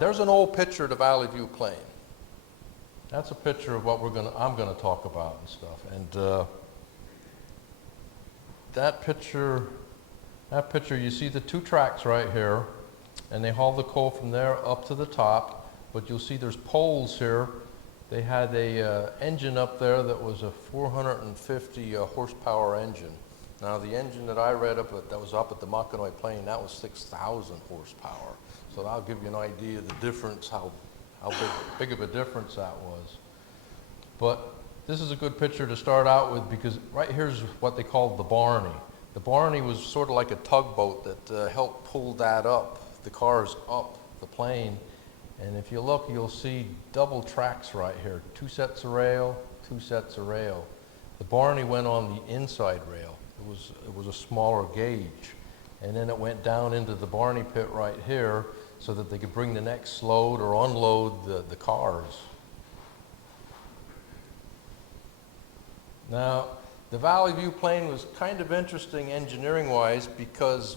there's an old picture of the Valley View Plain. That's a picture of what I'm gonna talk about and stuff. And that picture, you see the two tracks right here, and they haul the coal from there up to the top. But you'll see there's poles here. They had a engine up there that was a 450 horsepower engine. Now the engine that I read that was up at the Makanoy Plain, that was 6,000 horsepower. So that'll give you an idea of the difference, how big of a difference that was. But this is a good picture to start out with, because right here's what they called the Barney. The Barney was sort of like a tugboat that helped pull that up, the cars up the plain. And if you look, you'll see double tracks right here, 2 sets of rail, 2 sets of rail. The Barney went on the inside rail. It was a smaller gauge. And then it went down into the Barney pit right here so that they could bring the next load or unload the cars. Now, the Valley View Plain was kind of interesting engineering-wise, because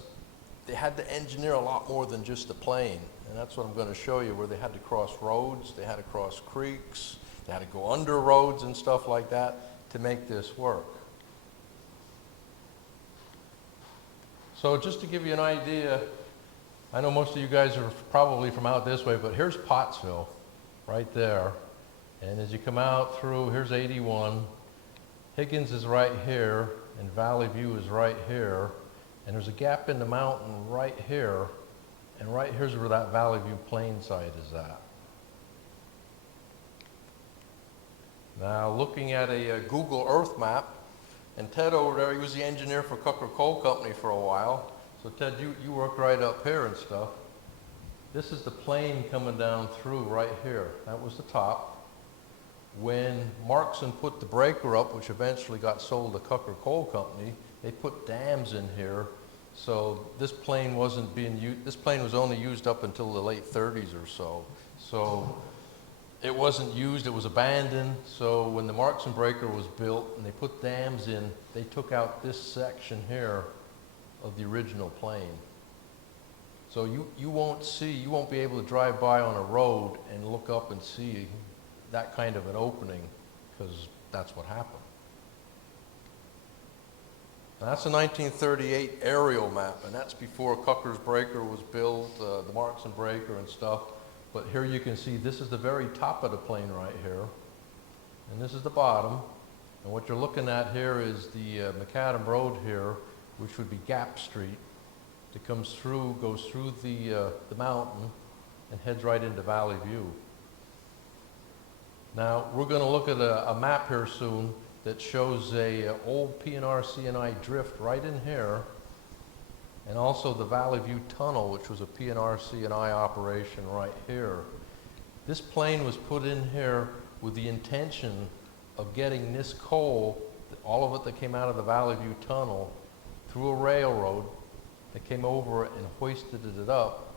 they had to engineer a lot more than just the plain. And that's what I'm going to show you, where they had to cross roads, they had to cross creeks, they had to go under roads and stuff like that to make this work. So just to give you an idea, I know most of you guys are probably from out this way, but here's Pottsville right there. And as you come out through, here's 81. Higgins is right here, and Valley View is right here. And there's a gap in the mountain right here. And right here's where that Valley View Plain site is at. Now looking at a Google Earth map, and Ted over there, he was the engineer for Cucker Coal Company for a while. So Ted, you worked right up here and stuff. This is the plain coming down through right here. That was the top. When Markson put the breaker up, which eventually got sold to Cucker Coal Company, they put dams in here. So this plain wasn't being used, this plain was only used up until the late 30s or so. So it wasn't used, it was abandoned. So when the Markson breaker was built and they put dams in, they took out this section here of the original plain. So you won't be able to drive by on a road and look up and see that kind of an opening, because that's what happened. Now, that's a 1938 aerial map, and that's before Cucker's breaker was built, the Markson breaker and stuff. But here you can see this is the very top of the plain right here, and this is the bottom. And what you're looking at here is the Macadam Road here, which would be Gap Street, that comes through, goes through the mountain and heads right into Valley View. Now, we're going to look at a map here soon that shows a old P&R C&I drift right in here, and also the Valley View Tunnel, which was a P&R C&I operation right here. This plain was put in here with the intention of getting this coal, all of it that came out of the Valley View Tunnel, through a railroad that came over and hoisted it up,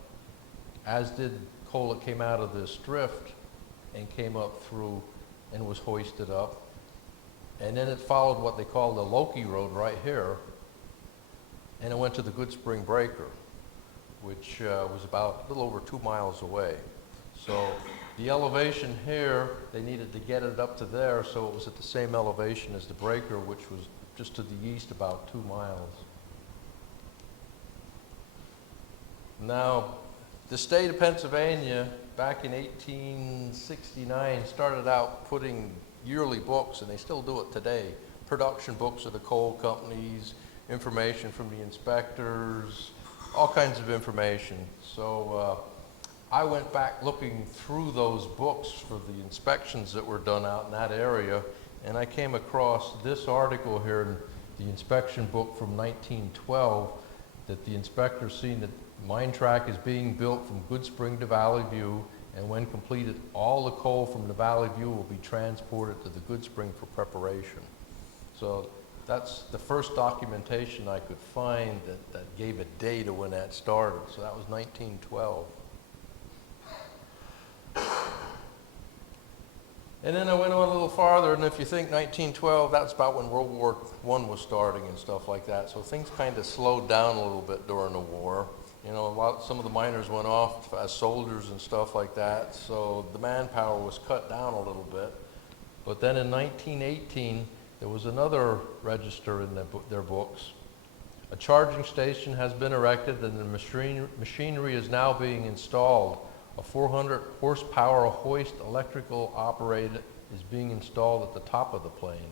as did coal that came out of this drift and came up through and was hoisted up. And then it followed what they call the Loki Road right here, and it went to the Good Spring Breaker, which was about a little over 2 miles away. So the elevation here, they needed to get it up to there, so it was at the same elevation as the breaker, which was just to the east about 2 miles. Now, the state of Pennsylvania, back in 1869, started out putting yearly books, and they still do it today, production books of the coal companies, information from the inspectors, all kinds of information. So I went back looking through those books for the inspections that were done out in that area, and I came across this article here in the inspection book from 1912, that the inspector seen that mine track is being built from Good Spring to Valley View, and when completed, all the coal from the Valley View will be transported to the Good Spring for preparation. So that's the first documentation I could find that gave a date of when that started. So that was 1912. And then I went on a little farther, and if you think 1912, that's about when World War I was starting and stuff like that. So things kind of slowed down a little bit during the war. You know, some of the miners went off as soldiers and stuff like that, so the manpower was cut down a little bit. But then in 1918, there was another register in their books. A charging station has been erected and the machinery is now being installed. A 400 horsepower hoist, electrical operated, is being installed at the top of the plane.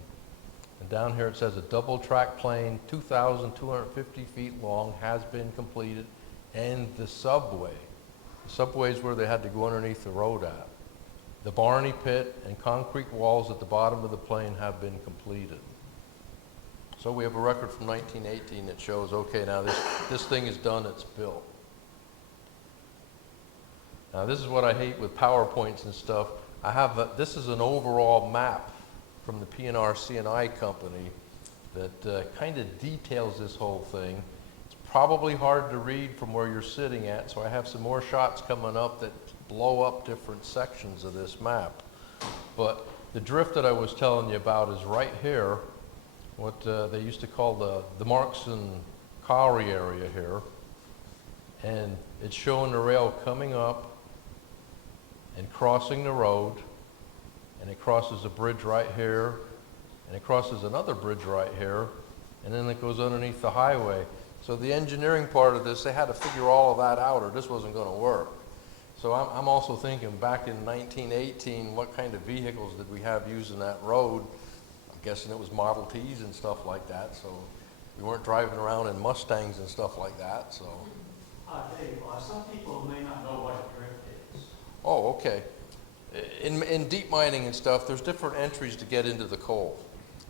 And down here it says a double track plane, 2,250 feet long, has been completed, and the subway. The subway is where they had to go underneath the road at. The Barney pit and concrete walls at the bottom of the plane have been completed. So we have a record from 1918 that shows, okay, now this thing is done, it's built. Now this is what I hate with PowerPoints and stuff. This is an overall map from the P&R C&I company that kind of details this whole thing. It's probably hard to read from where you're sitting at, so I have some more shots coming up that blow up different sections of this map. But the drift that I was telling you about is right here, what they used to call the Marks and Colliery area here. And it's showing the rail coming up and crossing the road, and it crosses a bridge right here, and it crosses another bridge right here, and then it goes underneath the highway. So the engineering part of this, they had to figure all of that out or this wasn't going to work. So I'm also thinking back in 1918, what kind of vehicles did we have using that road? I'm guessing it was Model Ts and stuff like that, so we weren't driving around in Mustangs and stuff like that, so. Dave, some people may not know what a drift is. Oh, okay. In deep mining and stuff, there's different entries to get into the coal.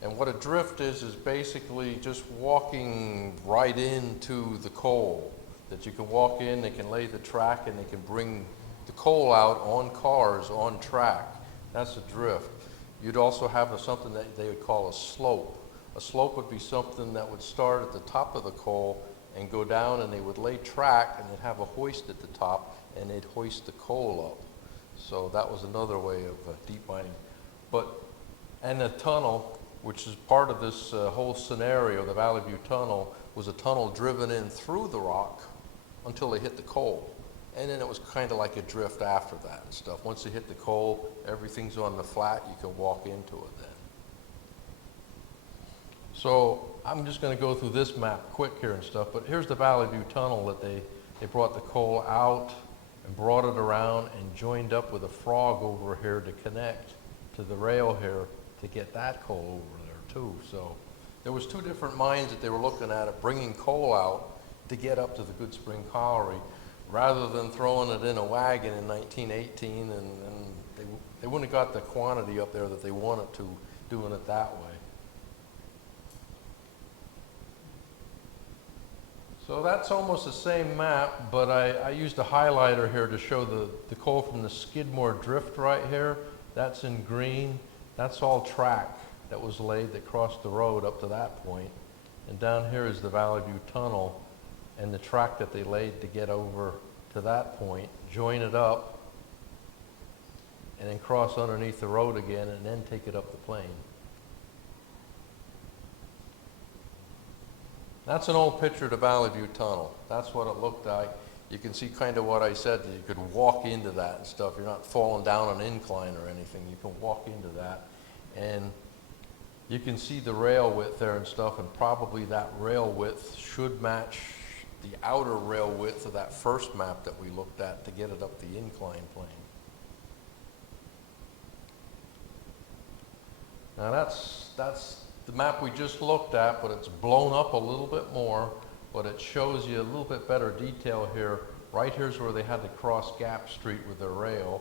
And what a drift is basically just walking right into the coal. That you can walk in, they can lay the track, and they can bring the coal out on cars, on track. That's a drift. You'd also have something that they would call a slope. A slope would be something that would start at the top of the coal and go down, and they would lay track, and they'd have a hoist at the top, and they'd hoist the coal up. So that was another way of deep mining. And a tunnel, which is part of this whole scenario, the Valley View Tunnel, was a tunnel driven in through the rock until they hit the coal. And then it was kind of like a drift after that and stuff. Once they hit the coal, everything's on the flat, you can walk into it then. So I'm just going to go through this map quick here and stuff, but here's the Valley View Tunnel that they brought the coal out and brought it around and joined up with a frog over here to connect to the rail here to get that coal over there too. So there was two different mines that they were looking at bringing coal out to get up to the Good Spring Colliery, rather than throwing it in a wagon in 1918, and they wouldn't have got the quantity up there that they wanted to doing it that way. So that's almost the same map, but I used a highlighter here to show the coal from the Skidmore drift right here. That's in green. That's all track that was laid that crossed the road up to that point. And down here is the Valley View Tunnel and the track that they laid to get over to that point, join it up, and then cross underneath the road again and then take it up the plane. That's an old picture of the Valley View Tunnel. That's what it looked like. You can see kind of what I said, that you could walk into that and stuff. You're not falling down an incline or anything. You can walk into that. And you can see the rail width there and stuff, and probably that rail width should match the outer rail width of that first map that we looked at to get it up the incline plane. Now that's the map we just looked at, but it's blown up a little bit more, but it shows you a little bit better detail here. Right here's where they had to cross Gap Street with their rail.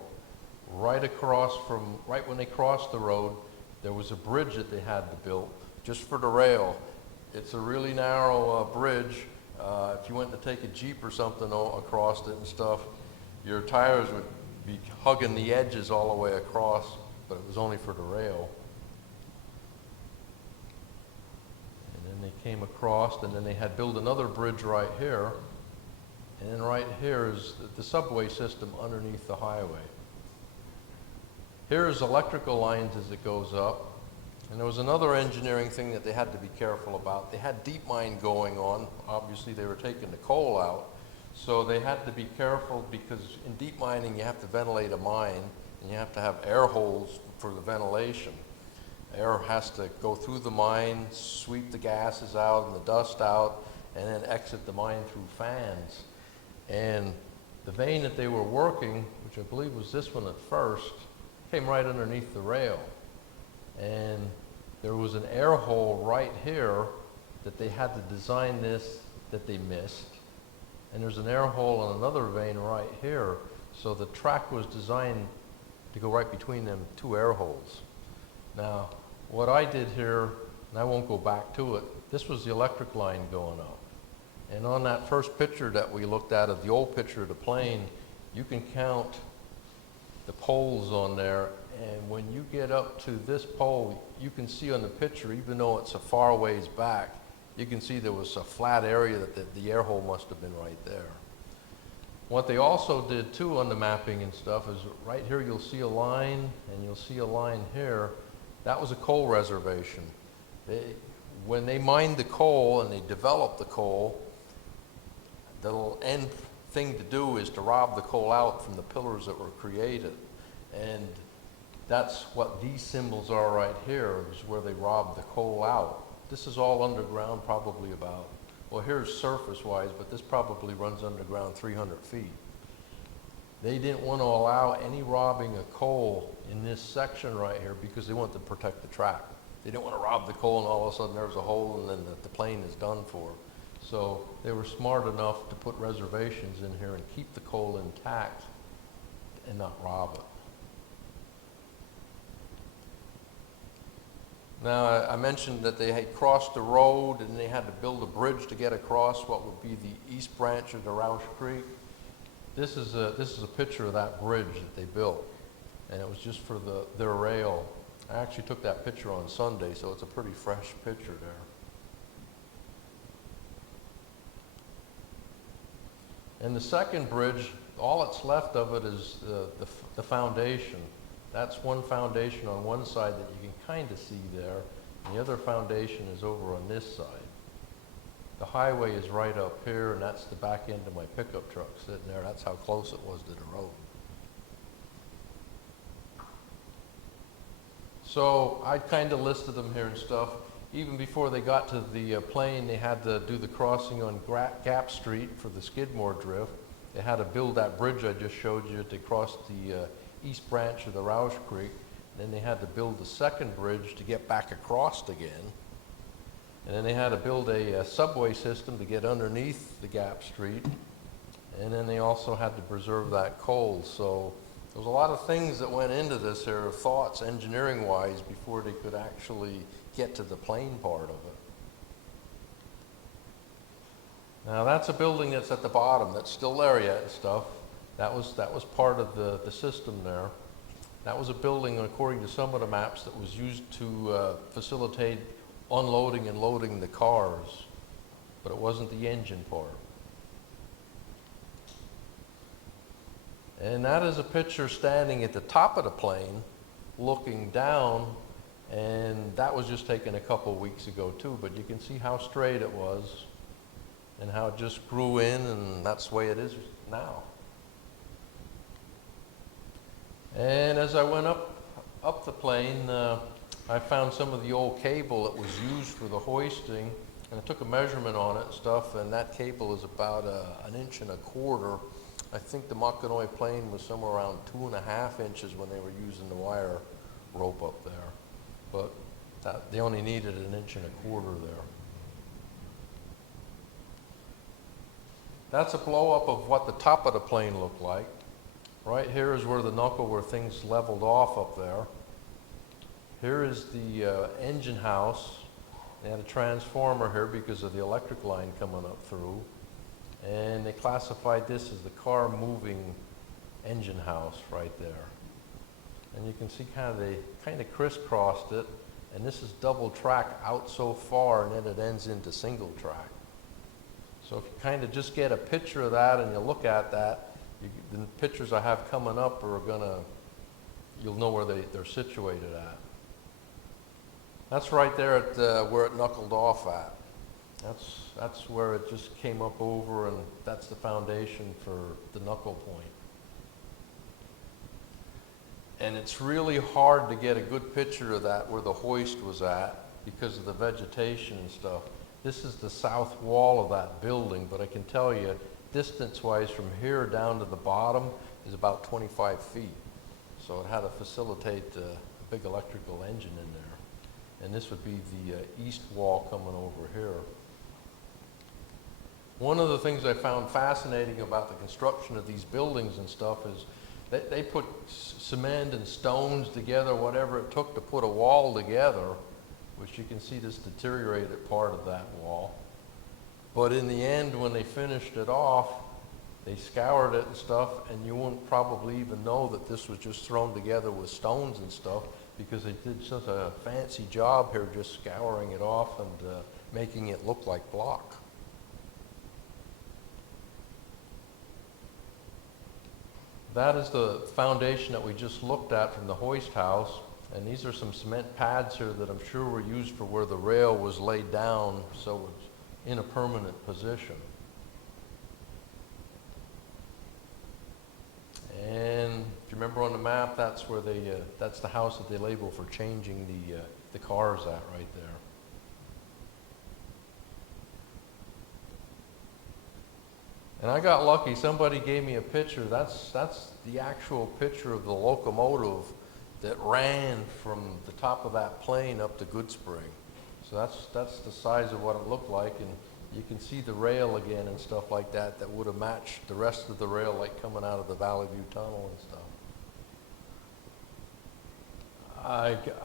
Right when they crossed the road, there was a bridge that they had to build just for the rail. It's a really narrow bridge. If you went to take a Jeep or something across it and stuff, your tires would be hugging the edges all the way across, but it was only for the rail. And then they came across, and then they had built another bridge right here. And then right here is the subway system underneath the highway. Here's electrical lines as it goes up. And there was another engineering thing that they had to be careful about. They had deep mine going on. Obviously, they were taking the coal out. So they had to be careful because in deep mining you have to ventilate a mine and you have to have air holes for the ventilation. Air has to go through the mine, sweep the gases out and the dust out, and then exit the mine through fans. And the vein that they were working, which I believe was this one at first, came right underneath the rail. And there was an air hole right here that they had to design this that they missed. And there's an air hole on another vein right here. So the track was designed to go right between them two air holes. Now, what I did here, and I won't go back to it, this was the electric line going up. And on that first picture that we looked at of the old picture of the plane, you can count the poles on there. And when you get up to this pole, you can see on the picture, even though it's a far ways back, you can see there was a flat area that the air hole must have been right there. What they also did too on the mapping and stuff is right here you'll see a line and you'll see a line here. That was a coal reservation. When they mined the coal and they developed the coal, the little end thing to do is to rob the coal out from the pillars that were created. And that's what these symbols are right here, is where they robbed the coal out. This is all underground, probably about, well, here's surface-wise, but this probably runs underground 300 feet. They didn't want to allow any robbing of coal in this section right here because they wanted to protect the track. They didn't want to rob the coal and all of a sudden there's a hole and then the plane is done for. So they were smart enough to put reservations in here and keep the coal intact and not rob it. Now, I mentioned that they had crossed the road and they had to build a bridge to get across what would be the east branch of the Roush Creek. This is a picture of that bridge that they built, and it was just for their rail. I actually took that picture on Sunday, so it's a pretty fresh picture there. And the second bridge, all that's left of it is the foundation. That's one foundation on one side that you can kind of see there, and the other foundation is over on this side. The highway is right up here, and that's the back end of my pickup truck sitting there. That's how close it was to the road. So I kind of listed them here and stuff. Even before they got to the plane, they had to do the crossing on Gap Street for the Skidmore drift. They had to build that bridge I just showed you to cross the east branch of the Roush Creek. Then they had to build the second bridge to get back across again. And then they had to build a subway system to get underneath the Gap Street. And then they also had to preserve that coal. So there was a lot of things that went into this here, thoughts engineering-wise, before they could actually get to the plane part of it. Now that's a building that's at the bottom, that's still there yet and stuff. That was part of the system there. That was a building, according to some of the maps, that was used to facilitate unloading and loading the cars, but it wasn't the engine part. And that is a picture standing at the top of the plane, looking down, and that was just taken a couple weeks ago too, but you can see how straight it was and how it just grew in, and that's the way it is now. And as I went up the plane, I found some of the old cable that was used for the hoisting, and I took a measurement on it and stuff, and that cable is about 1.25 inches. I think the Mackinac plane was somewhere around 2.5 inches when they were using the wire rope up there. But they only needed 1.25 inches there. That's a blow up of what the top of the plane looked like. Right here is where the knuckle, where things leveled off up there. Here is the engine house. They had a transformer here because of the electric line coming up through. And they classified this as the car moving engine house right there. And you can see they kind of crisscrossed it. And this is double track out so far, and then it ends into single track. So if you kind of just get a picture of that and you look at that, the pictures I have coming up are you'll know where they're situated at. That's right there at where it knuckled off at. That's where it just came up over, and that's the foundation for the knuckle point. And it's really hard to get a good picture of that where the hoist was at because of the vegetation and stuff. This is the south wall of that building, but I can tell you, distance-wise from here down to the bottom is about 25 feet. So it had to facilitate a big electrical engine in there. And this would be the east wall coming over here. One of the things I found fascinating about the construction of these buildings and stuff is they put cement and stones together, whatever it took to put a wall together, which you can see this deteriorated part of that wall. But in the end, when they finished it off, they scoured it and stuff, and you wouldn't probably even know that this was just thrown together with stones and stuff, because they did such a fancy job here just scouring it off and making it look like block. That is the foundation that we just looked at from the hoist house, and these are some cement pads here that I'm sure were used for where the rail was laid down, so it's in a permanent position. And if you remember on the map, that's where that's the house that they label for changing the cars at right there. And I got lucky, somebody gave me a picture. That's the actual picture of the locomotive that ran from the top of that plane up to Goodspring. So that's the size of what it looked like, and you can see the rail again and stuff like that that would have matched the rest of the rail like coming out of the Valley View Tunnel and stuff.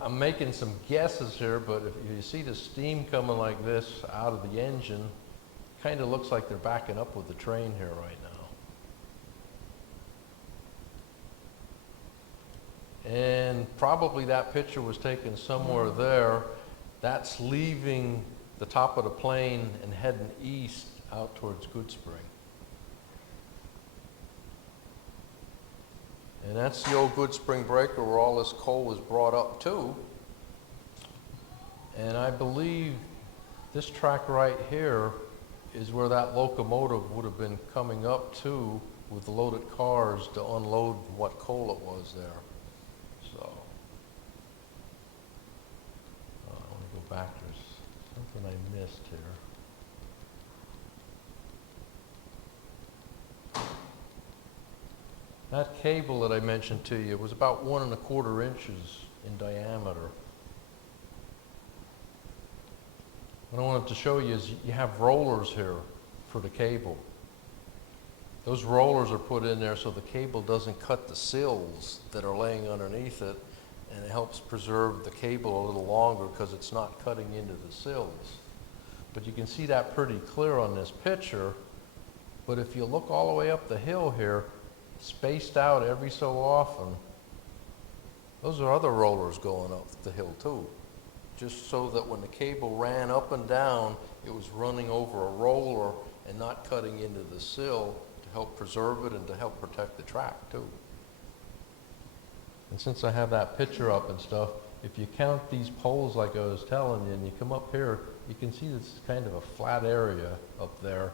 I'm making some guesses here, but if you see the steam coming like this out of the engine, kind of looks like they're backing up with the train here right now. And probably that picture was taken somewhere there. That's leaving the top of the plane and heading east out towards Goodspring. And that's the old Goodspring breaker where all this coal was brought up to. And I believe this track right here is where that locomotive would have been coming up to with the loaded cars to unload what coal it was there. So, I want to go back. There's something I missed here. That cable that I mentioned to you was about 1 1/4 inches in diameter. What I wanted to show you is you have rollers here for the cable. Those rollers are put in there so the cable doesn't cut the sills that are laying underneath it, and it helps preserve the cable a little longer because it's not cutting into the sills. But you can see that pretty clear on this picture. But if you look all the way up the hill here, spaced out every so often, those are other rollers going up the hill too. Just so that when the cable ran up and down, it was running over a roller and not cutting into the sill to help preserve it and to help protect the track too. And since I have that picture up and stuff, if you count these poles like I was telling you, and you come up here, you can see this is kind of a flat area up there.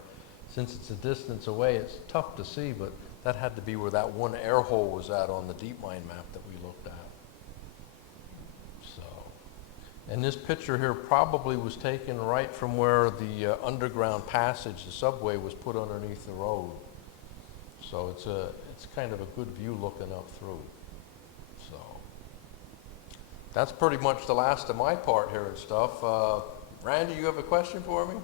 Since it's a distance away, it's tough to see, but that had to be where that one air hole was at on the deep mine map that we looked at. And this picture here probably was taken right from where the underground passage, the subway, was put underneath the road. So it's kind of a good view looking up through. So that's pretty much the last of my part here and stuff. Randy, you have a question for me?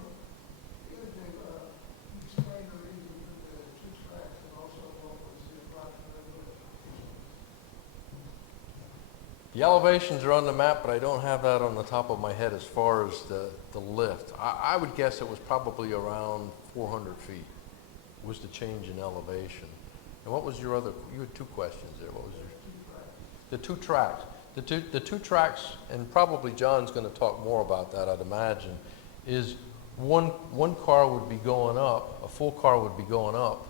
The elevations are on the map, but I don't have that on the top of my head as far as the lift. I would guess it was probably around 400 feet was the change in elevation. And what was your other, you had 2 questions there. What was your? The 2 tracks. The two tracks, and probably John's going to talk more about that, I'd imagine, is one car would be going up, a full car would be going up,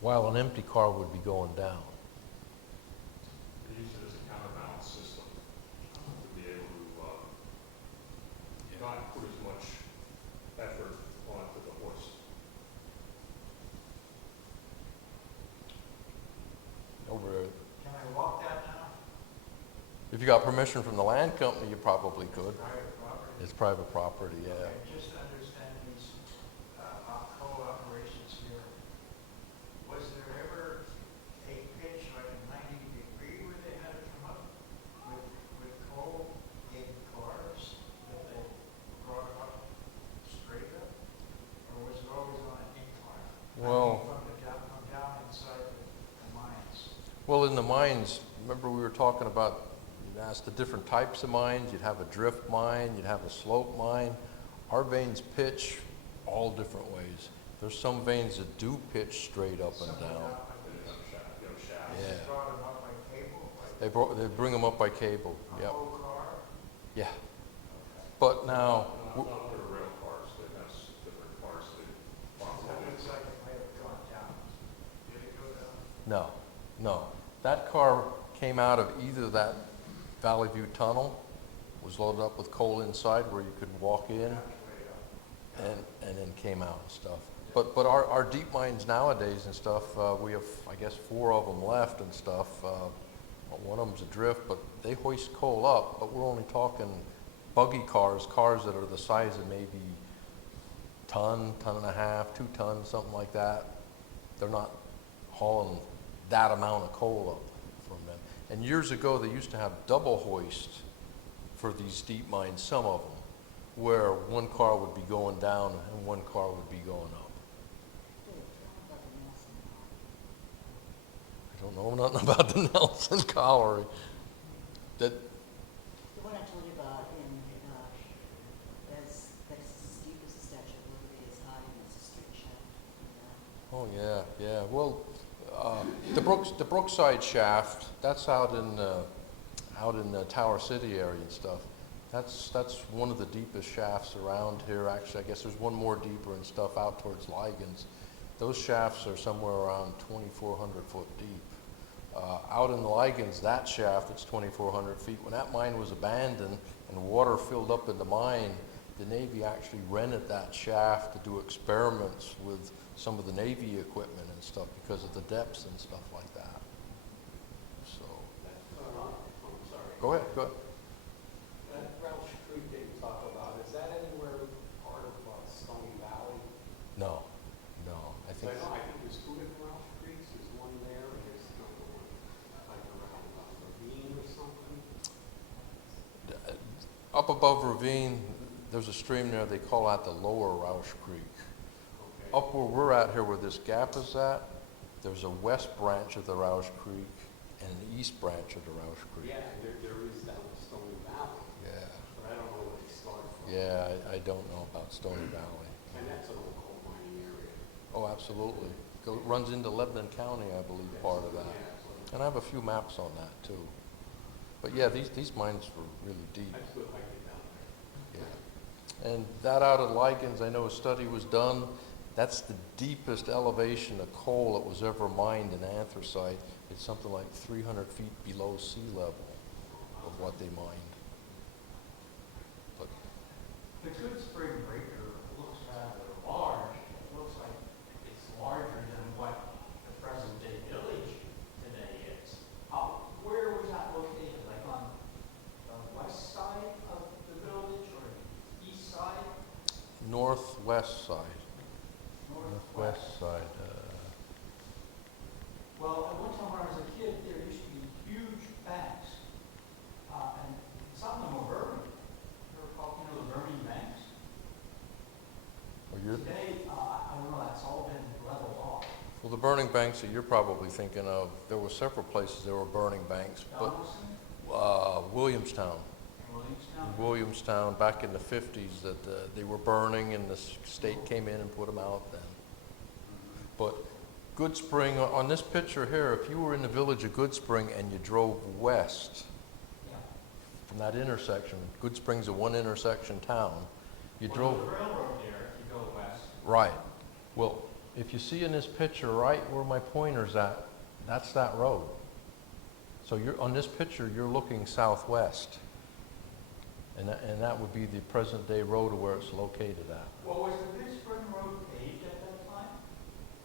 while an empty car would be going down. Not put as much effort If you got permission from the land company, you probably could. Private property. It's private property, yeah. Okay, just to understand these coal operations here, was there ever a pitch like a 90-degree where they had to come up with coal in cars that they brought up straight up? Or was it always on an incline? Well, From down inside the mines. well, in the mines, remember we were talking about, you asked the different types of mines. You'd have a drift mine, you'd have a slope mine. Our veins pitch all different ways. There's some veins that do pitch straight up and down. Yeah. Brought them up by cable, They bring them up by cable, a yep, whole car? yeah. But now, Not their rail cars, they have different cars that That looks like it might have gone down. Did it go down? no, no. That car came out of either that Valley View Tunnel, was loaded up with coal inside where you could walk in, Way up. and then came out and stuff. But our deep mines nowadays and stuff, we have, I guess, 4 of them left and stuff. One of them's a drift, but they hoist coal up, but we're only talking buggy cars that are the size of maybe ton and a half, 2 tons, something like that. They're not hauling that amount of coal up from them. And years ago, they used to have double hoist for these deep mines, some of them, where one car would be going down and one car would be going up. I don't know nothing about the Nelson Colliery. That, The one I told you about in, that's as steep as the Statue of Liberty, as high, and it's a straight shaft. oh yeah. Well, the Brookside shaft, that's out in the Tower City area and stuff. That's one of the deepest shafts around here. Actually, I guess there's one more deeper and stuff out towards Ligons. Those shafts are somewhere around 2,400 foot deep. Out in the Ligons, that shaft, it's 2,400 feet. When that mine was abandoned and water filled up in the mine, the Navy actually rented that shaft to do experiments with some of the Navy equipment and stuff because of the depths and stuff like that. So, I'm sorry. go ahead. That Roush Creek that you talk about, is that anywhere part of Stony Valley? No. I So think, I think there's 2 different Roush Creeks, there's one there, and there's another one, like around Ravine or something. up above Ravine, there's a stream there, they call that the Lower Roush Creek. Okay. Up where we're at here, where this gap is at, there's a west branch of the Roush Creek and an east branch of the Roush Creek. Yeah, there is down in Stony Valley, Yeah, but I don't know where they start from. yeah, I don't know about Stony Valley. And that's an old coal mining area. Oh, absolutely. Runs into Lebanon County, I believe, part of that. Yeah, so And I have a few maps on that too. But yeah, these mines were really deep. that's good if I get down there. Yeah. And that out at Ligons, I know a study was done. That's the deepest elevation of coal that was ever mined in anthracite. It's something like 300 feet below sea level of what they mined. But The Good Spring Breaker looks rather large. It looks like it's larger than what the present day village today is. Where was that located? Like on the west side of the village or east side? northwest side. Northwest? Northwest side. Well, at one time when I was a kid, there used to be huge banks. And some of them were burning. They were called, the burning banks. Well, you're, Today, I don't know, that's all been leveled off. well, the burning banks that you're probably thinking of, there were several places there were burning banks, but Donaldson, Williamstown. Williamstown. Williamstown, back in the 50s, that they were burning and the state came in and put them out then. But Good Spring, on this picture here, if you were in the village of Good Spring and you drove west Yeah. from that intersection, Good Spring's a one intersection town, you Well, drove, the railroad there, if you go west. right. Well, if you see in this picture right where my pointer's at, that's that road. So you're, on this picture, you're looking southwest. And that would be the present day road where it's located at. Well, was the Good Spring Road paved at that time?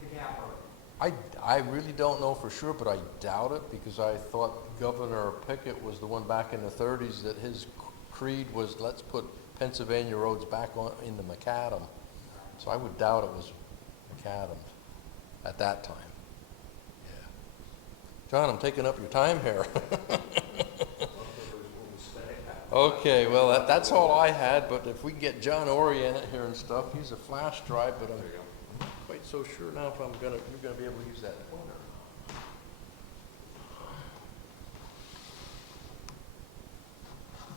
The Gap Road? I really don't know for sure, but I doubt it, because I thought Governor Pickett was the one back in the 30s that his creed was, let's put Pennsylvania roads back on into macadam. So I would doubt it was macadam at that time. Yeah. John, I'm taking up your time here. Okay, well, that's all I had, but if we can get John oriented here and stuff, he's a flash drive, but I'm not quite so sure now if you're gonna be able to use that pointer.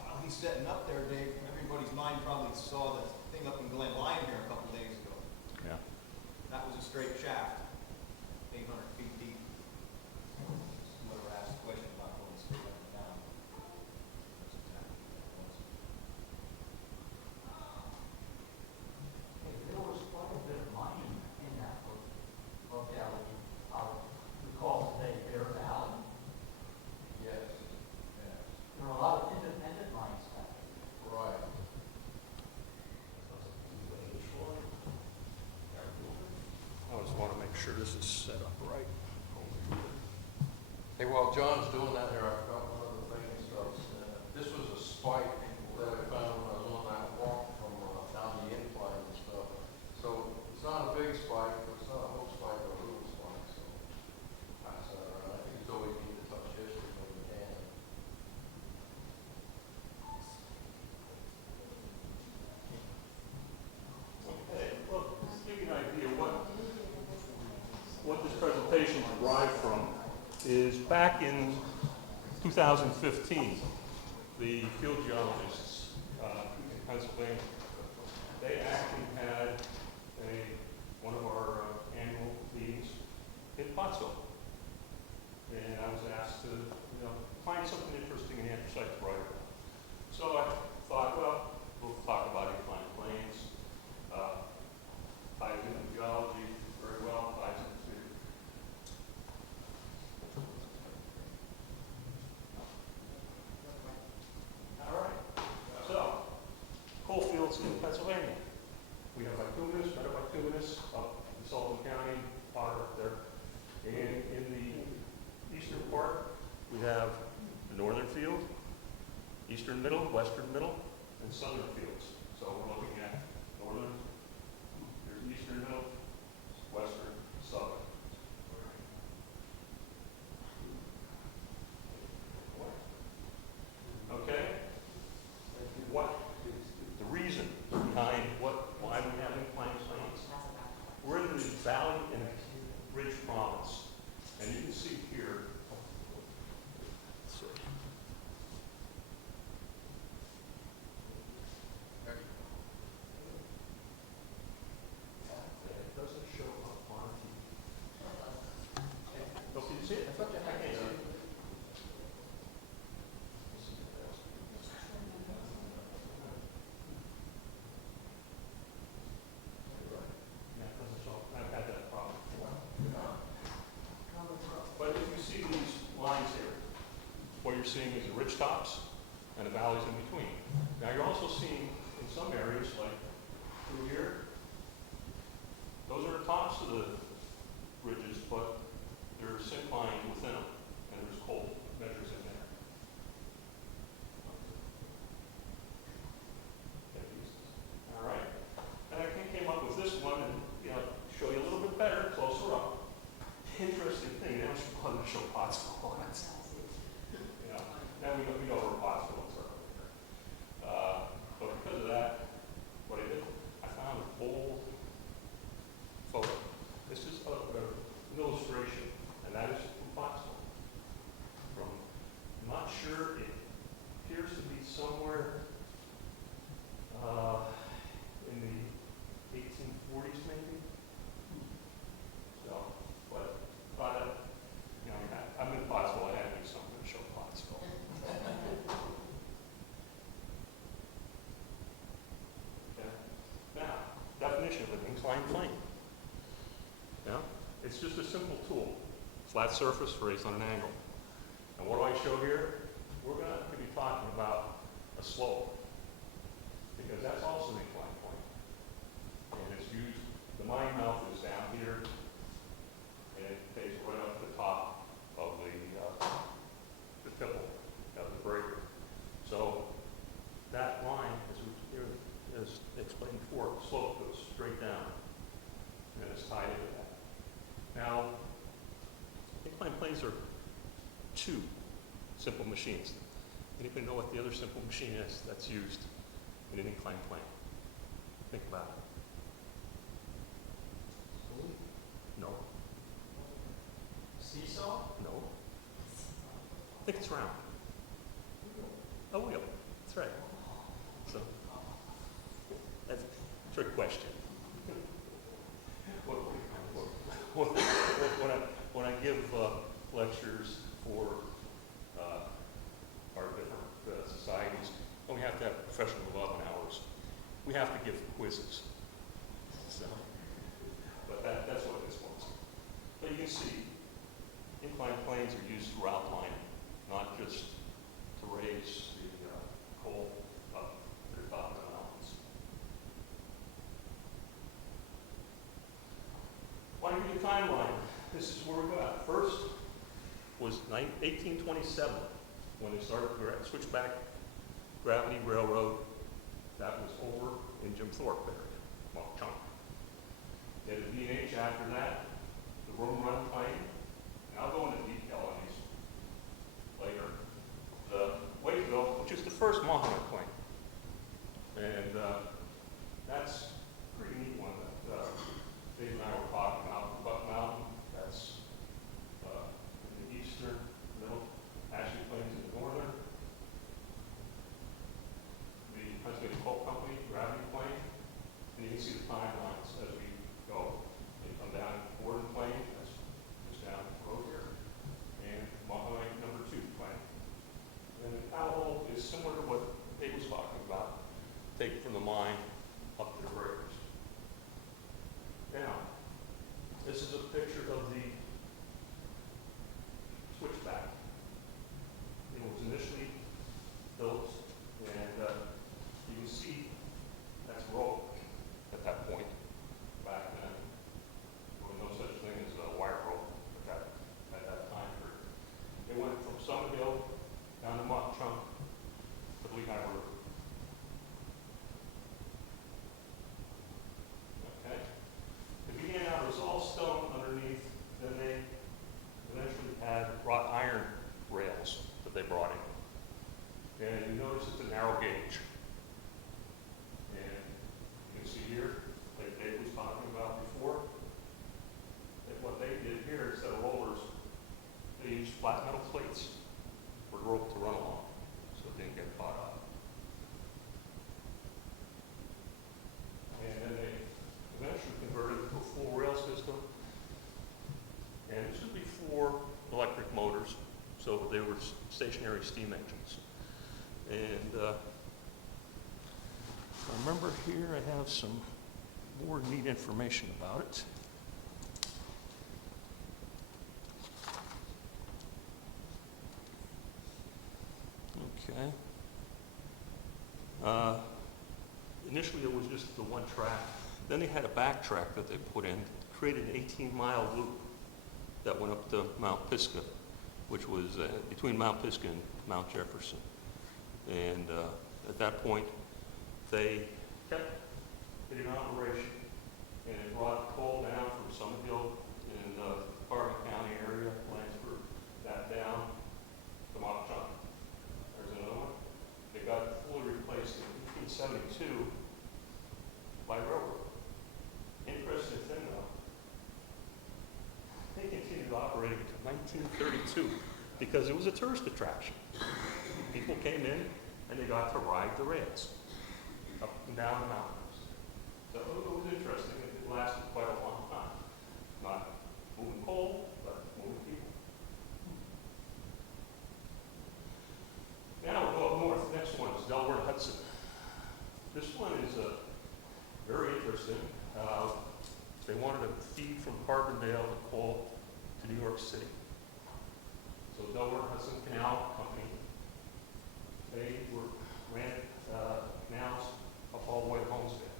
While he's setting up there, Dave, everybody's mind probably saw the thing up in Glen Lyon here a couple days ago. Yeah. That was a straight shaft, 800 feet deep. Whoever asked the question about going straight up and down. That's exactly what that was. There was quite a bit of mining in that locality. I'll recall today, Bear Valley. Yes, yes, There were a lot of independent mines back there. right. I just want to make sure this is set up right. Hey, while John's doing that here, I forgot one other thing and stuff. This was a spike that I found when I was on that walk from down the incline and stuff. So it's not a big spike, but it's not a whole spike, or a little spike, so pass that around. I think it's always need to touch history when we can. Okay, well, to give you an idea what this presentation derived from is back in 2015, the field geologists in Pennsylvania, they actually had one of our annual meetings in Pottsville. And I was asked to, find something interesting in anthracite to write about. So I thought, well, we'll talk about inclined planes, ties into geology very well, ties into all right. So, coal fields in Pennsylvania. We have bituminous, metabituminous up in Sullivan County, water up there. And in the eastern part, we have the northern field, eastern middle, western middle, and southern fields. So we're looking at northern, there's eastern middle, western, southern. Okay? The reason behind why we have inclined planes. We're in the valley and ridge province. And you can see here, let's see. It doesn't show up on TV. Oh, can you see it? I can't see it. Yeah, it doesn't show up. I've had that problem before. But if you see these lines here, what you're seeing is the ridge tops and the valleys in between. Now you're also seeing in some areas, like through here, those are the tops of the ridges, but there's syncline within them, and there's coal measures in there. All right. And I came up with this one and show you a little bit better, closer up. Interesting thing, they don't bother to show Pottsville lines. Now we know where Pottsville is. But because of that, what I did, I found an old photo. This is an illustration, and that is from Pottsville. I'm not sure, it appears to be somewhere in the 1840s maybe. So, but I'm in Pottsville, I had to do something to show Pottsville. Okay. Now, definition of an inclined plane. Yeah, it's just a simple tool. Flat surface raised on an angle. And what do I show here? We're going to be talking about a slope, because that's also an inclined plane. And it's used, the mine mouth is down here, and it planes are two simple machines. Anybody know what the other simple machine is that's used in an inclined plane? Think about it. No, Seesaw? no. I think it's round. A wheel. That's right. So, that's a trick question. When I give lectures for our different societies, and we have to have professional development hours, we have to give quizzes. So, but that's what this was. But you can see, inclined planes are used throughout mining, not just to raise the coal up to the top of the mountains. Why do you give you a timeline? This is where we got. First was 1827 when they started the switchback gravity railroad. That was over in Jim Thorpe area, well, chunk. They had a V&H after that, the room run plane. And I'll go into detail on these later. The Wakeville, which is the first Mahoney plane. And that's a pretty neat one that Dave and I were talking about. Buck Mountain, that's in the eastern, middle, Ashley Plains in the northern. The Pennsylvania Coal Company gravity plane. And you can see the timelines as we go. They come down Gordon plane, that's just down the road here. And Mahoney number 2 plane. And the catapult is similar to what Dave was talking about. Take from the mine up to the breakers. Now, this is a picture of the switchback. It was initially built, and you can see that's rope at that point. Back then, there was no such thing as a wire rope at that time period. It went from Summit Hill down to Mock Chunk to the Lehigh River. Okay? It began out, it was all stone underneath, then they eventually had wrought iron rails that they brought in. And you notice it's a narrow gauge. And you can see here, like Dave was talking about before, that what they did here, instead of rollers, they used flat metal plates for the rope to run along, so it didn't get caught up. And then they eventually converted it to a full rail system. And this was before electric motors, so they were stationary steam engines. And I remember here I have some more neat information about it. Okay. Initially it was just the one track. Then they had a back track that they put in, created an 18-mile loop that went up to Mount Pisgah, which was between Mount Pisgah and Mount Jefferson. And at that point, they kept it in operation, and it brought coal down from Summit Hill in the Carbon County area, Lansford, that down to Mock Chunk. There's another one. They got it fully replaced in 1872 by railroad. Interesting thing though, they continued operating until 1932 because it was a tourist attraction. People came in and they got to ride the rails up and down the mountains. So it was interesting. It lasted quite a long time. Not moving coal, but moving people. Now we'll go up north. The next one is Delaware Hudson. This one is very interesting. They wanted to feed from Carbondale the coal to New York City. So Delaware Hudson Canal Company, they ran canals up all the way to Homestead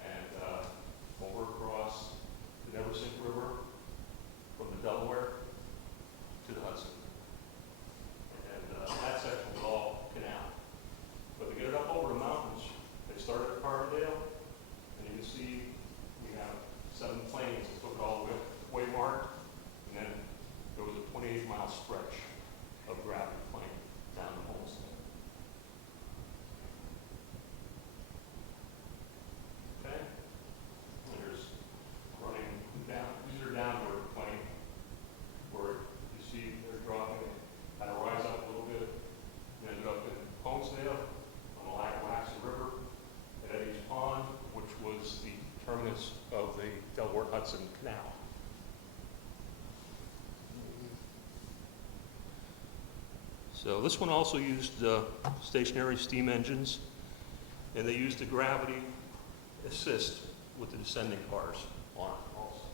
and over across the Neversink River from the Delaware to the Hudson. And that section was all canal. But to get it up over the mountains, they started at Carbondale, and you can see we have 7 planes that took it all the way up to Waymart, and then So this one also used stationary steam engines, and they used the gravity assist with the descending cars on it also.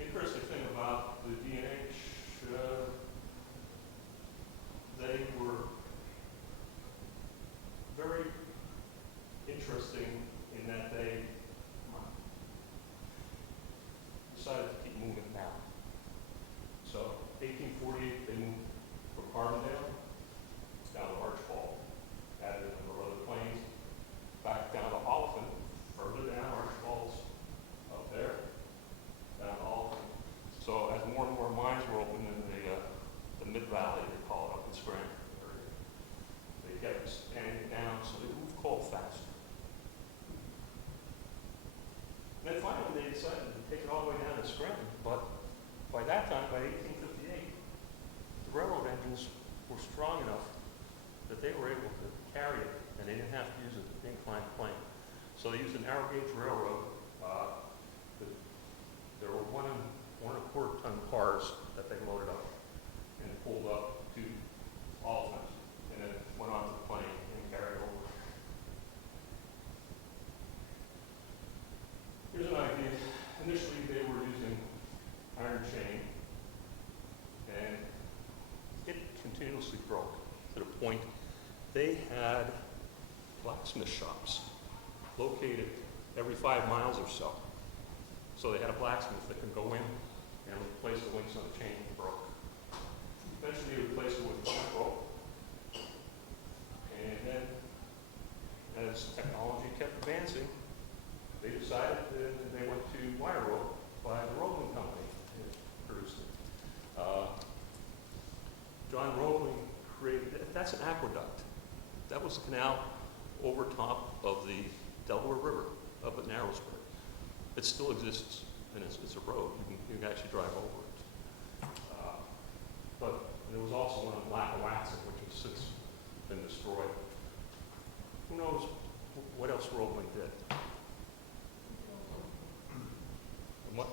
Interesting thing about the D&H, they were very interesting in that they decided to keep moving down. So 1848, they moved from Carbondale down to Archbald, added a number of other planes, back down to Oliphant, further down, Archbald's up there, down to Oliphant. So as more and more mines were opened in the mid-valley, they call it, up in Scranton area, they kept expanding down, so they moved coal faster. Then finally, they decided to take it all the way down to Scranton, but by that time, by 1858, the railroad engines were strong enough that they were able to carry it, and they didn't have to use an inclined plane. So they used a narrow gauge railroad. There were 1 1/4 ton cars that they loaded up and pulled up to Alton, and then went onto the plane and carried over. Here's an idea. Initially, they were using iron chain, and it continuously broke to the point they had blacksmith shops located every 5 miles or so. So they had a blacksmith that could go in and replace the links on the chain that broke. Eventually, they replaced it with flat rope. And then, as technology kept advancing, they decided that they went to wire rope by the Roebling Company that produced it. John Roebling created, that's an aqueduct. That was a canal over top of the Delaware River up at Narrowsburg. It still exists, and it's a road. You can actually drive over it. But there was also one in Lackawaxen, which has since been destroyed. Who knows what else Roebling did? And what?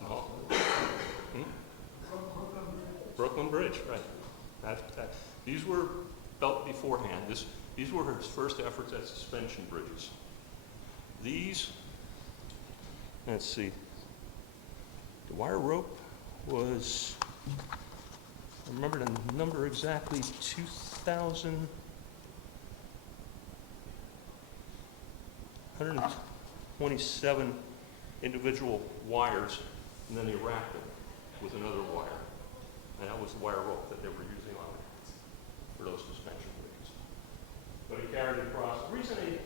No. Brooklyn Bridge, right. These were built beforehand. These were his first efforts at suspension bridges. These, let's see, the wire rope was, I remember the number exactly, 127 individual wires, and then they wrapped it with another wire. And that was the wire rope that they were using on it for those suspension bridges. But he carried it across. The reason they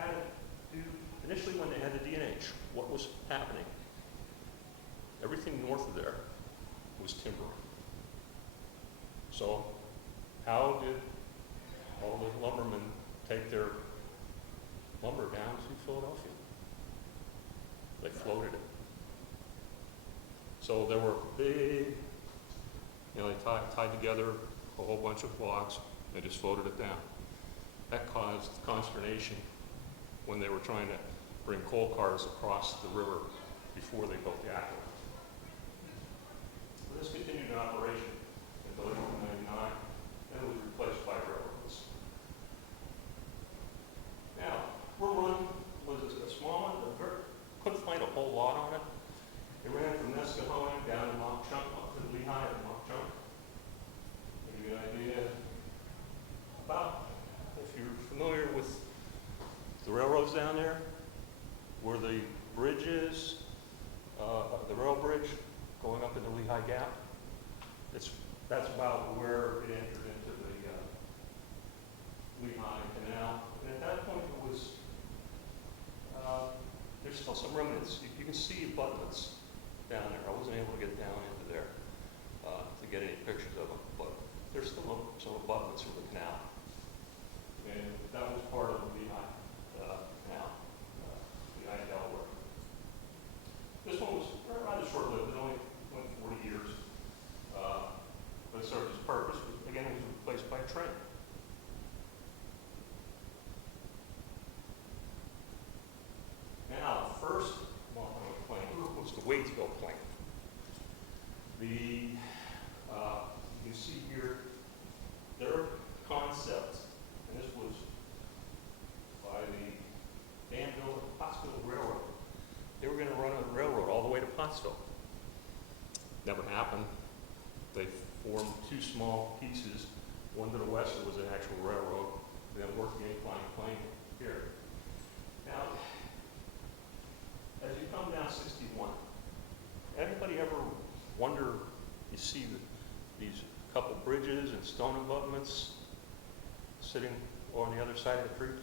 had it do, initially when they had the D&H, what was happening? Everything north of there was timber. So how did all the lumbermen take their lumber down to Philadelphia? They floated it. So there were big, they tied together a whole bunch of logs and just floated it down. That caused consternation when they were trying to bring coal cars across the river before they built the Ackerman. This continued in operation until 1899, and it was replaced by railroads. Now, River Run was a small one, couldn't find a whole lot on it. It ran from Nescahoning down to Mock Chunk, up to Lehigh and Mock Chunk. Give you an idea about, if you're familiar with the railroads down there, where the bridge is, the rail bridge going up into Lehigh Gap, that's about where it entered into the Lehigh Canal. And at that point, it was, there's still some remnants. You can see abutments down there. I wasn't able to get down into there to get any pictures of them, but there's still some abutments from the canal. And that was part of the Lehigh Canal, Lehigh Delaware. This one was rather short-lived. It only went 40 years. But it served its purpose. Again, it was replaced by a train. Now, the first plane was the Waitsville plane. You Pottsville. Never happened. They formed two small pieces. One to the west that was an actual railroad, and then worked the incline plane here. Now, as you come down 61, anybody ever wonder, you see these couple bridges and stone abutments sitting on the other side of the creek?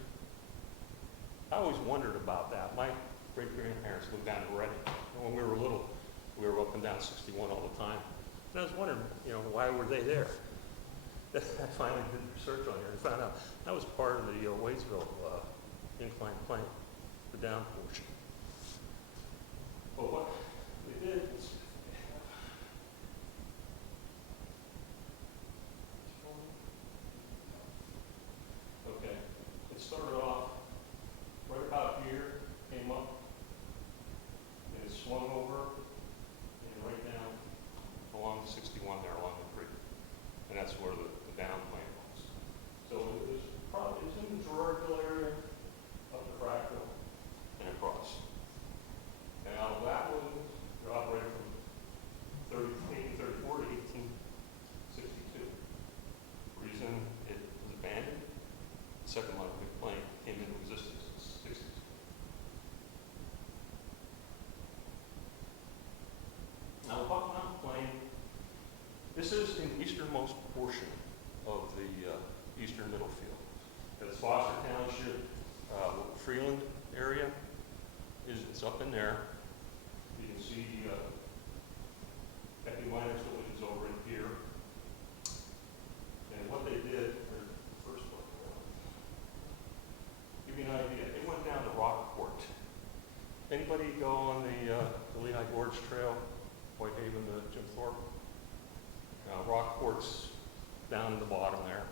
I always wondered about that. My great-grandparents lived down in Reading. When we were little, we were up and down 61 all the time. And I was wondering, why were they there? I finally did research on it and found out that was part of the Wadesville incline plane, the down portion. But what they did is, okay, it started off right about here, came up, and it swung over and right down along 61 there along the creek. And that's where the down plane was. So it's in the Gerardville area, up the Frackville, and across. And out of that one, it operated from 1834 to 1862. Reason it was abandoned, the second line of the plane came into existence in the 60s. Now the Buck Mountain Plain, this is the easternmost portion of the eastern middle field. It's Foster Township, Freeland area is up in there. You can see Becky Miner's village is over in here. And what they did, first one, give you an idea, they went down to Rockport. Anybody go on the Lehigh Gorge Trail, Whitehaven to Jim Thorpe? Rockport's down in the bottom there.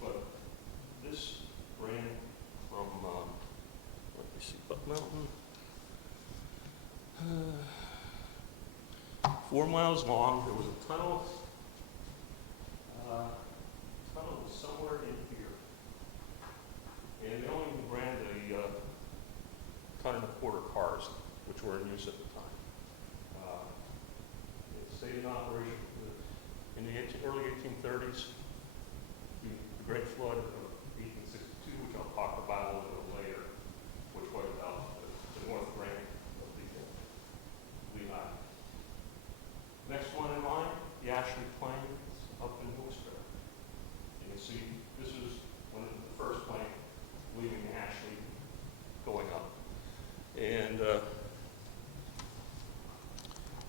But this ran from, let me see, Buck Mountain. 4 miles long. There was a tunnel. Tunnel was somewhere in here. And they only ran the 1 1/4 cars, which were in use at the time. It stayed in operation in the early 1830s. The Great Flood of 1862, which I'll talk about a little bit later, which wiped out the north rank of the Lehigh. Next one in line, the Ashley Plains up in Wilkes-Barre. You can see this is one of the first plane leaving Ashley, going up. And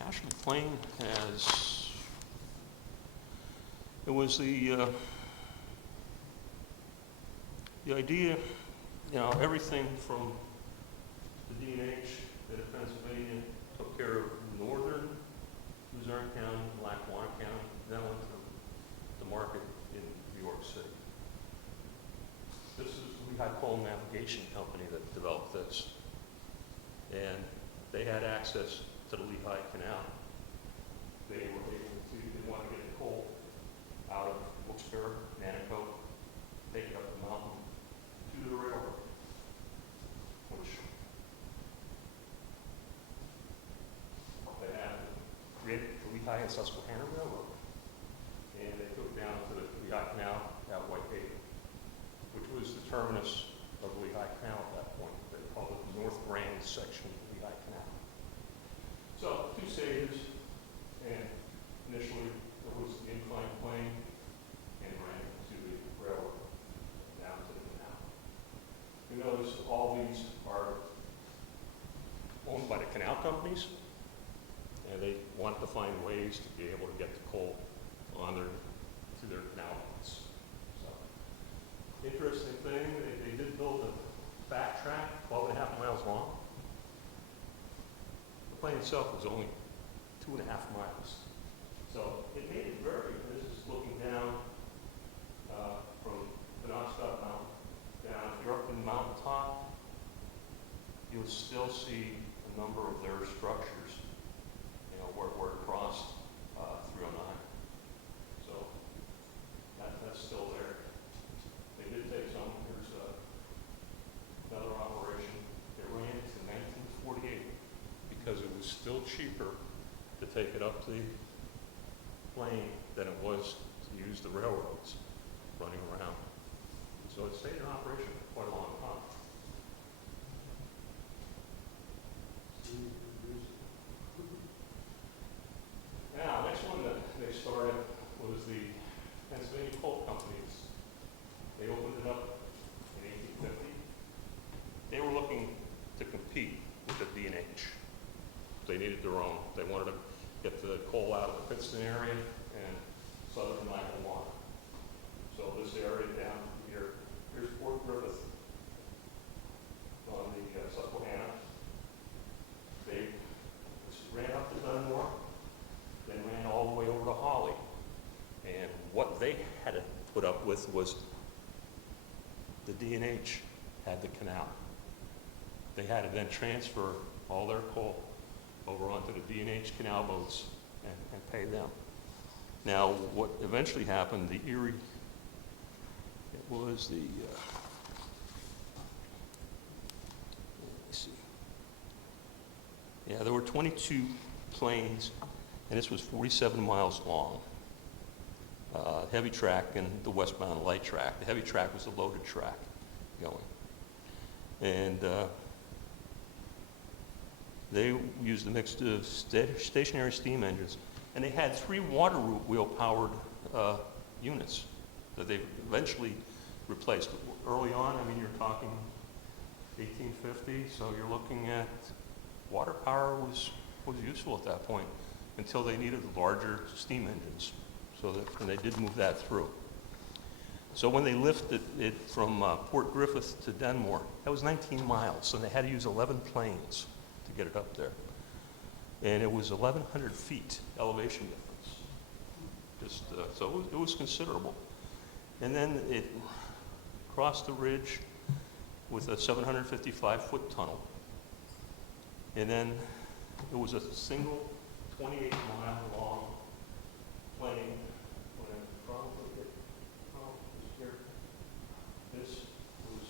Ashley Plain has, it was the idea, everything from the D&H that in Pennsylvania took care of northern Luzerne County, Lackawanna County, then went to the market in New York City. This is the Lehigh Coal Navigation Company that developed this. And they had access to the Lehigh Canal. They were able to, they wanted to get the coal out of Wilkes-Barre, Nanticoke, take it up the mountain to the railroad, which they had created the Lehigh and Susquehanna Railroad. And they took it down to the Lehigh Canal at Whitehaven, which was the terminus of the Lehigh Canal at that point. They called it the North Grand section of the Lehigh Canal. So, 2 stages, and initially there was the incline plane and ran to the railroad down to the canal. You notice all these are owned by the canal companies, and they wanted to find ways to be able to get the coal on to their canal lines. So, interesting thing, they did build a back track, 12.5 miles long. The plane itself was only 2.5 miles. So it made it very, this is looking down from Penobscot Mountain down. If you're up in the mountaintop, you'll still see a number of their structures, where it crossed 309. So that's still there. They did take some. Here's another operation. It ran to 1948. still cheaper to take it up the plain than it was to use the railroads running around. So it stayed in operation for quite a long time. Now, next one that they started was the Pennsylvania Coal Companies. They opened it up in 1850. They were looking to compete with the D&H. They needed their own. They wanted to get the coal out of the Pittston area and southern Iowa. So this area down here, here's Fort Griffith on the Susquehanna. They ran up to Dunmore, then ran all the way over to Holly. And what they had to put up with was the D&H had the canal. They had to then transfer all their coal over onto the D&H canal boats and pay them. Now, what eventually happened, the Erie, it was the, let's see. Yeah, there were 22 planes, and this was 47 miles long. Heavy track and the westbound light track. The heavy track was the loaded track going. And they used a mix of stationary steam engines, and they had 3 water wheel powered units that they eventually replaced. Early on, I mean, you're talking 1850, so you're looking at water power was useful at that point until they needed larger steam engines. So that, and they did move that through. So when they lifted it from Port Griffith to Dunmore, that was 19 miles, and they had to use 11 planes to get it up there. And it was 1,100 feet elevation difference. Just so it was considerable. And then it crossed the ridge with a 755-foot tunnel. And then it was a single 28-mile-long plane. When it probably hit, oh, it was here. This was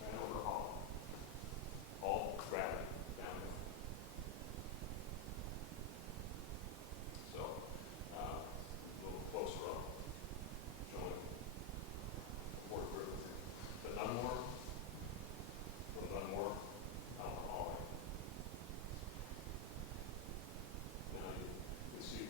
ran over Holland. All gravity down there. So, a little closer up, showing Fort Griffith to Dunmore, from Dunmore out to Holland. Now you can see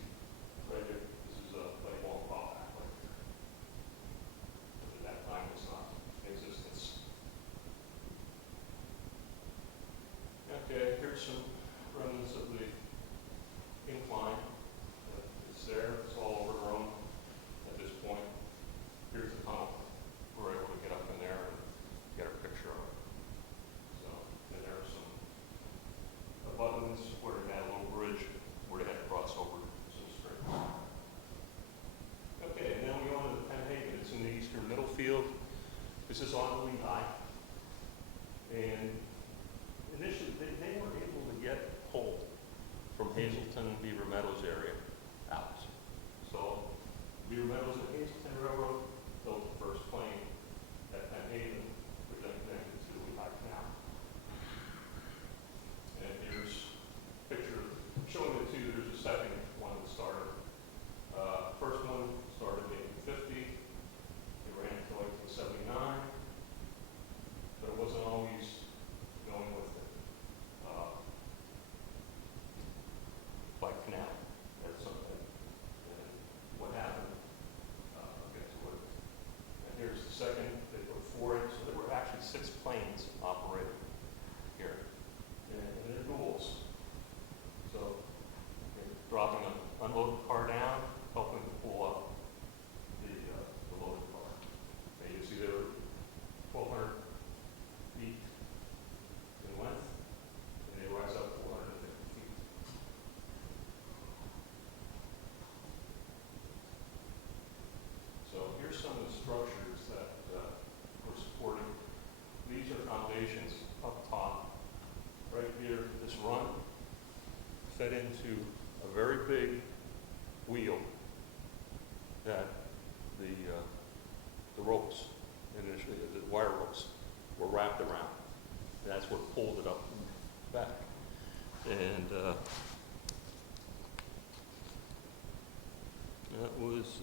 was,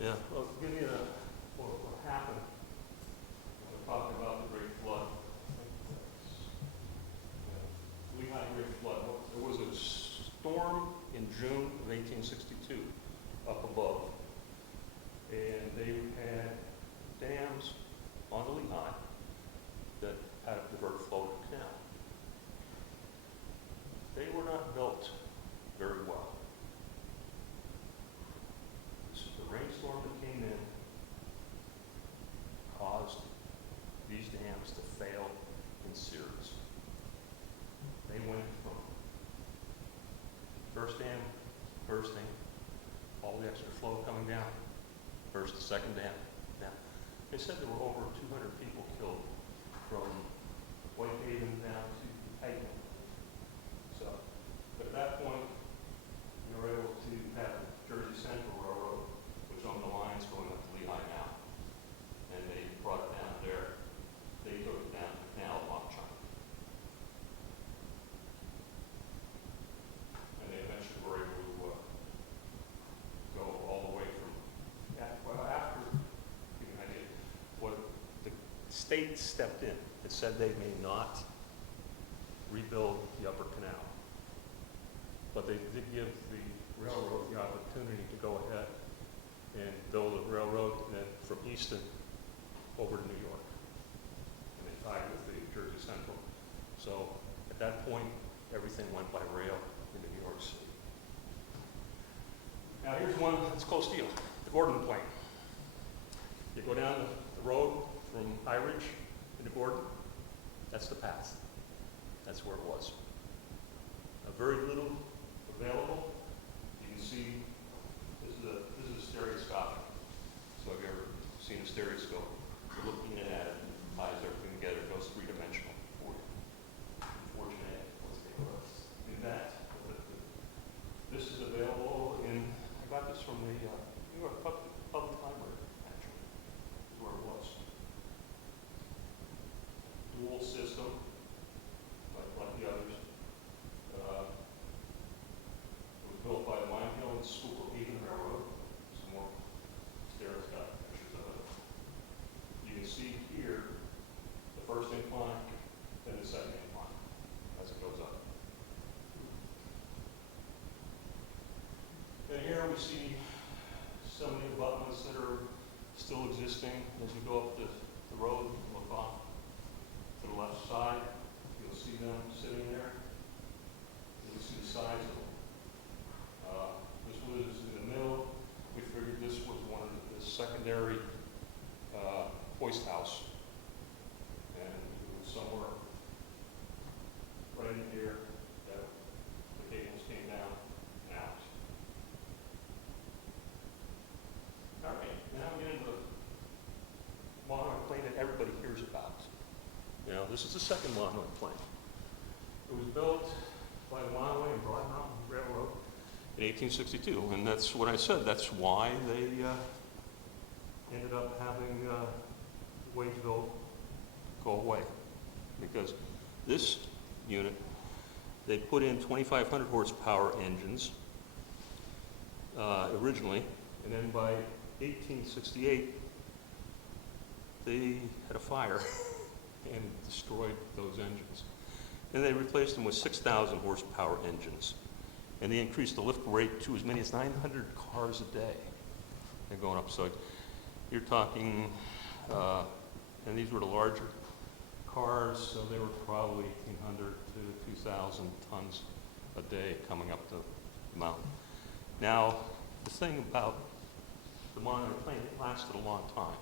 yeah, well, give me what happened. We're talking about the Great Flood. Lehigh Great Flood. There was a storm in June of 1862 up above, and they had dams on the Lehigh that had a divert flow to the canal. They were not built very well. The rainstorm that came in caused these dams to fail in series. They went from first dam bursting, all the extra flow coming down, burst the second dam. Now, they said there were over 200 people killed from Whitehaven down to Ackerman. So, but at that point, we were able to have Jersey Central Railroad, which owned the lines going up to Lehigh now. And they brought it down there. They took it down to the canal at Long Chunk. And they eventually were able to go all the way from, well, after, give you an idea, what the state stepped in. It said they may not rebuild the upper canal. But they did give the railroad the opportunity to go ahead and build a railroad then from Easton over to New York. And they tied with the Jersey Central. So at that point, everything went by rail into New York City. Now here's one that's close to you, the Gordon Plain. You go down the road from High Ridge into Gordon, that's the path. That's where it was. Very little available. You can see this is a stereoscopic. So have you ever seen a stereoscope? You're looking at it, ties everything together, it goes three-dimensional for you. Unfortunately, let's take a look in that. This is available in, I got this from the New York Public Library, actually, is where it was. Dual system, like the others. It was built by the Schuylkill and Schuylkill Railroad. Some more stereoscopic pictures of it. You can see here the first incline, then the second incline as it goes up. And here we see some of the abutments that are still existing as you go up the road, look off to the left side. You'll see them sitting there. You can see the size of them. This was in the middle. We figured this was one of the secondary hoist house. And it was somewhere right in here that the cables came down and out. All right, now we get into the Monterey Plain that everybody hears about. You know, this is the second Monterey Plain. It was built by the Monterey and Broad Mountain Railroad in 1862, and that's what I said. That's why they ended up having Wadesville go away, because this unit, they put in 2,500 horsepower engines originally, and then by 1868, they had a fire and destroyed those engines. And they replaced them with 6,000 horsepower engines. And they increased the lift rate to as many as 900 cars a day. They're going up. So you're talking, and these were the larger cars, so they were probably 1,800 to 2,000 tons a day coming up the mountain. Now, the thing about the Monterey Plain, it lasted a long time.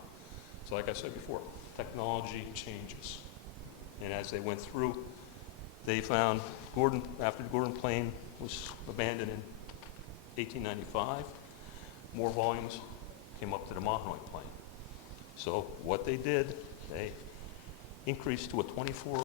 So like I said before, technology changes. And as they went through, they found after Gordon Plain was abandoned in 1895, more volumes came up to the Monterey Plain. So what they did, they increased to a 24